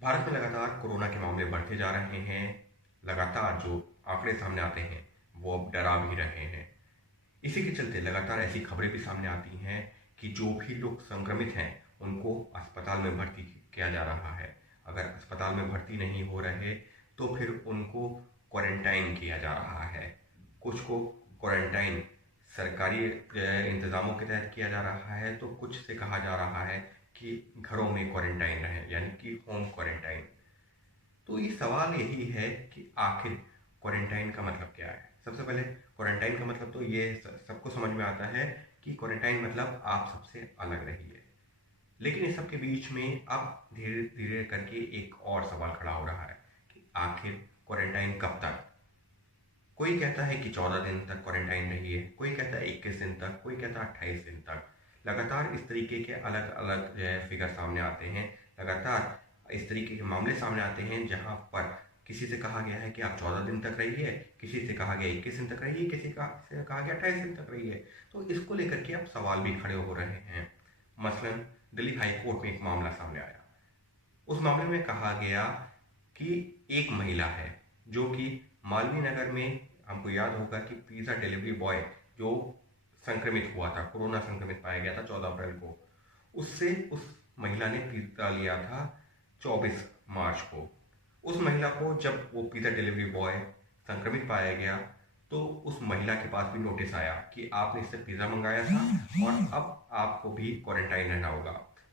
भारत में लगातार कोरोना के मामले बढ़ते जा रहे हैं। लगातार जो आंकड़े सामने आते हैं वो अब डरा भी रहे हैं। इसी के चलते लगातार ऐसी खबरें भी सामने आती हैं कि जो भी लोग संक्रमित हैं उनको अस्पताल में भर्ती किया जा रहा है। अगर अस्पताल में भर्ती नहीं हो रहे तो फिर उनको क्वारंटाइन किया जा रहा है। कुछ को क्वारंटाइन सरकारी इंतज़ामों के तहत किया जा रहा है, तो कुछ से कहा जा रहा है कि घरों में क्वारंटाइन रहें, यानी कि होम क्वारंटाइन। तो ये सवाल यही है कि आखिर क्वारंटाइन का मतलब क्या है। सबसे पहले क्वारंटाइन का मतलब तो ये सबको समझ में आता है कि क्वारंटाइन मतलब आप सबसे अलग रहिए। लेकिन इस सब के बीच में अब धीरे धीरे करके एक और सवाल खड़ा हो रहा है कि आखिर क्वारंटाइन कब तक। कोई कहता है कि 14 दिन तक क्वारंटाइन रहिए, कोई कहता है 21 दिन तक, कोई कहता है 28 दिन तक। लगातार इस तरीके के अलग अलग जो है फिगर सामने आते हैं। लगातार इस तरीके के मामले सामने आते हैं जहां पर किसी से कहा गया है कि आप 14 दिन तक रहिए, किसी से कहा गया 21 दिन तक रहिए, किसी का से कहा गया 28 दिन तक रहिए। तो इसको लेकर के अब सवाल भी खड़े हो रहे हैं। मसलन दिल्ली हाई कोर्ट में एक मामला सामने आया। उस मामले में कहा गया कि एक महिला है जो कि मालवीय नगर में, हमको याद होगा कि पिज़्ज़ा डिलीवरी बॉय जो संक्रमित हुआ था, कोरोना संक्रमित पाया गया था 14 अप्रैल को, उससे उस महिला ने पिज़्ज़ा लिया था 24 मार्च को। उस महिला को जब वो पिज़्ज़ा डिलीवरी बॉय संक्रमित पाया गया तो उस महिला के पास भी नोटिस आया कि आपने इससे पिज़्ज़ा मंगाया था और अब आपको भी क्वारंटाइन रहना होगा।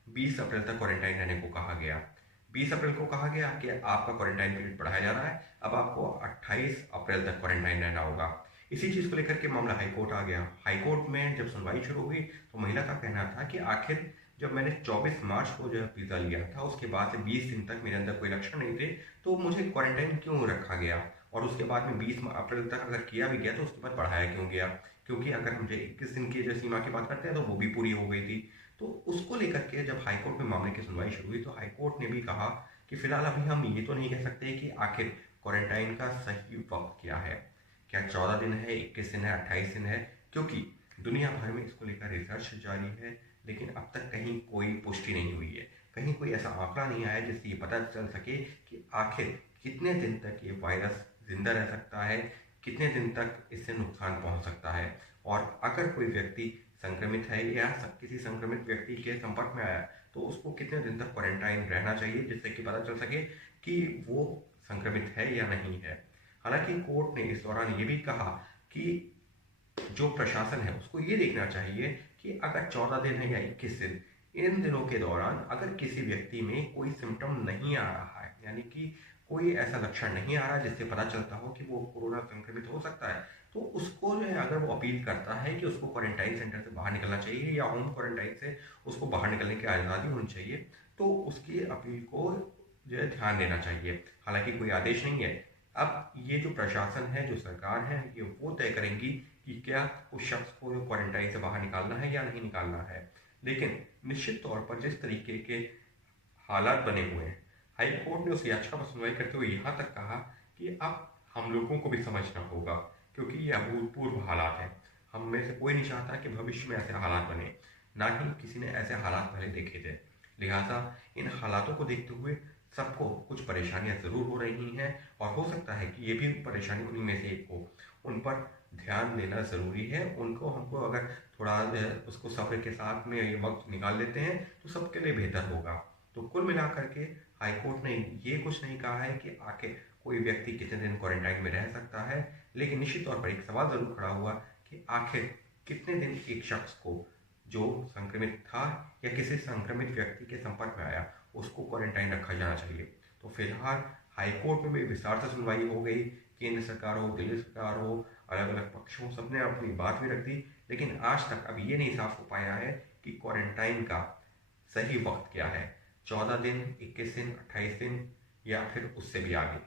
20 अप्रैल तक क्वारंटाइन रहने को कहा गया। 20 अप्रैल को कहा गया कि आपका क्वारंटाइन पीरियड बढ़ाया जा रहा है, अब आपको 28 अप्रैल तक क्वारंटाइन रहना होगा। इसी चीज़ को लेकर के मामला हाईकोर्ट आ गया। हाईकोर्ट में जब सुनवाई शुरू हुई तो महिला का कहना था कि आखिर जब मैंने 24 मार्च को जो है पिज़्ज़ा लिया था उसके बाद से 20 दिन तक मेरे अंदर कोई लक्षण नहीं थे, तो मुझे क्वारंटाइन क्यों रखा गया, और उसके बाद में 20 अप्रैल तक अगर किया भी गया तो उसके बाद बढ़ाया क्यों गया। क्योंकि अगर मुझे 21 दिन की जो सीमा की बात करते हैं तो वो भी पूरी हो गई थी। तो उसको लेकर के जब हाईकोर्ट में मामले की सुनवाई शुरू हुई तो हाईकोर्ट ने भी कहा कि फिलहाल अभी हम ये तो नहीं कह सकते कि आखिर क्वारंटाइन का सही वक्त क्या है। क्या 14 दिन है, 21 दिन है, 28 दिन है? क्योंकि दुनिया भर में इसको लेकर रिसर्च जारी है, लेकिन अब तक कहीं कोई पुष्टि नहीं हुई है। कहीं कोई ऐसा आंकड़ा नहीं आया जिससे ये पता चल सके कि आखिर कितने दिन तक ये वायरस जिंदा रह सकता है, कितने दिन तक इससे नुकसान पहुंच सकता है। और अगर कोई व्यक्ति संक्रमित है या किसी संक्रमित व्यक्ति के संपर्क में आया तो उसको कितने दिन तक क्वारंटाइन रहना चाहिए जिससे कि पता चल सके कि वो संक्रमित है या नहीं है। हालांकि कोर्ट ने इस दौरान ये भी कहा कि जो प्रशासन है उसको ये देखना चाहिए कि अगर 14 दिन है या 21 दिन, इन दिनों के दौरान अगर किसी व्यक्ति में कोई सिम्टम नहीं आ रहा है, यानी कि कोई ऐसा लक्षण नहीं आ रहा जिससे पता चलता हो कि वो कोरोना संक्रमित हो सकता है, तो उसको जो है अगर वो अपील करता है कि उसको क्वारंटाइन सेंटर से बाहर निकलना चाहिए या होम क्वारंटाइन से उसको बाहर निकलने की आज़ादी होनी चाहिए, तो उसकी अपील को जो है ध्यान देना चाहिए। हालांकि कोई आदेश नहीं है। अब ये जो प्रशासन है, जो सरकार है, ये वो तय करेंगी कि क्या उस शख्स को जो क्वारंटाइन से बाहर निकालना है या नहीं निकालना है। लेकिन निश्चित तौर पर जिस तरीके के हालात बने हुए हैं, हाई कोर्ट ने उस याचिका पर सुनवाई करते हुए यहाँ तक कहा कि अब हम लोगों को भी समझना होगा, क्योंकि ये अभूतपूर्व हालात हैं। हम में से कोई नहीं चाहता कि भविष्य में ऐसे हालात बने, ना ही किसी ने ऐसे हालात पहले देखे थे। लिहाजा इन हालातों को देखते हुए सबको कुछ परेशानियां ज़रूर हो रही हैं, और हो सकता है कि ये भी परेशानी उन्हीं में से एक हो। उन पर ध्यान देना ज़रूरी है। उनको हमको अगर थोड़ा उसको सब्र के साथ में ये वक्त निकाल लेते हैं तो सबके लिए बेहतर होगा। तो कुल मिलाकर के हाईकोर्ट ने ये कुछ नहीं कहा है कि आखिर कोई व्यक्ति कितने दिन क्वारंटाइन में रह सकता है, लेकिन निश्चित तौर पर एक सवाल ज़रूर खड़ा हुआ कि आखिर कितने दिन एक शख्स को जो संक्रमित था या किसी संक्रमित व्यक्ति के संपर्क में आया उसको क्वारंटाइन रखा जाना चाहिए। तो फिलहाल हाईकोर्ट में भी विस्तार से सुनवाई हो गई। केंद्र सरकार हो, दिल्ली सरकार हो, अलग अलग पक्ष हो, सबने अपनी बात भी रख दी। लेकिन आज तक अब ये नहीं साफ हो पाया है कि क्वारंटाइन का सही वक्त क्या है, 14 दिन, 21 दिन, 28 दिन, या फिर उससे भी आगे।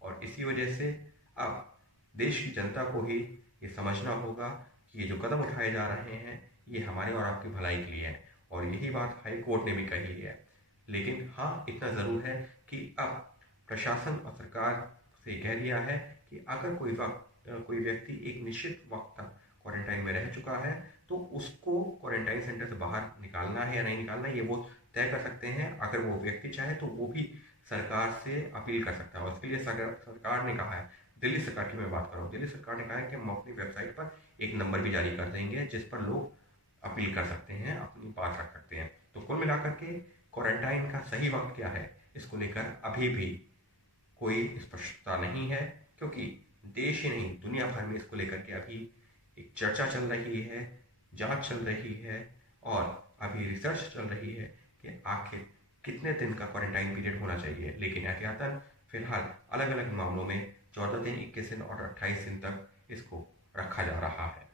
और इसी वजह से अब देश की जनता को ही ये समझना होगा कि ये जो कदम उठाए जा रहे हैं ये हमारे और आपकी भलाई के लिए है, और यही बात हाई कोर्ट ने भी कही है। लेकिन हाँ, इतना ज़रूर है कि अब प्रशासन और सरकार से कह दिया है कि अगर कोई व्यक्ति एक निश्चित वक्त तक क्वारंटाइन में रह चुका है तो उसको क्वारंटाइन सेंटर से बाहर निकालना है या नहीं निकालना है ये वो तय कर सकते हैं। अगर वो व्यक्ति चाहे तो वो भी सरकार से अपील कर सकता है। और उसके लिए सरकार ने कहा है, दिल्ली सरकार की मैं बात कर रहा हूँ, दिल्ली सरकार ने कहा है कि हम अपनी वेबसाइट पर एक नंबर भी जारी कर देंगे जिस पर लोग अपील कर सकते हैं, अपनी बात रख सकते हैं। तो कुल मिलाकर के क्वारंटाइन का सही वक्त क्या है, इसको लेकर अभी भी कोई स्पष्टता नहीं है, क्योंकि देश ही नहीं दुनिया भर में इसको लेकर के अभी एक चर्चा चल रही है, जांच चल रही है और अभी रिसर्च चल रही है कि आखिर कितने दिन का क्वारंटाइन पीरियड होना चाहिए। लेकिन एहतियातन फिलहाल अलग अलग मामलों में 14 दिन, 21 दिन और 28 दिन तक इसको रखा जा रहा है।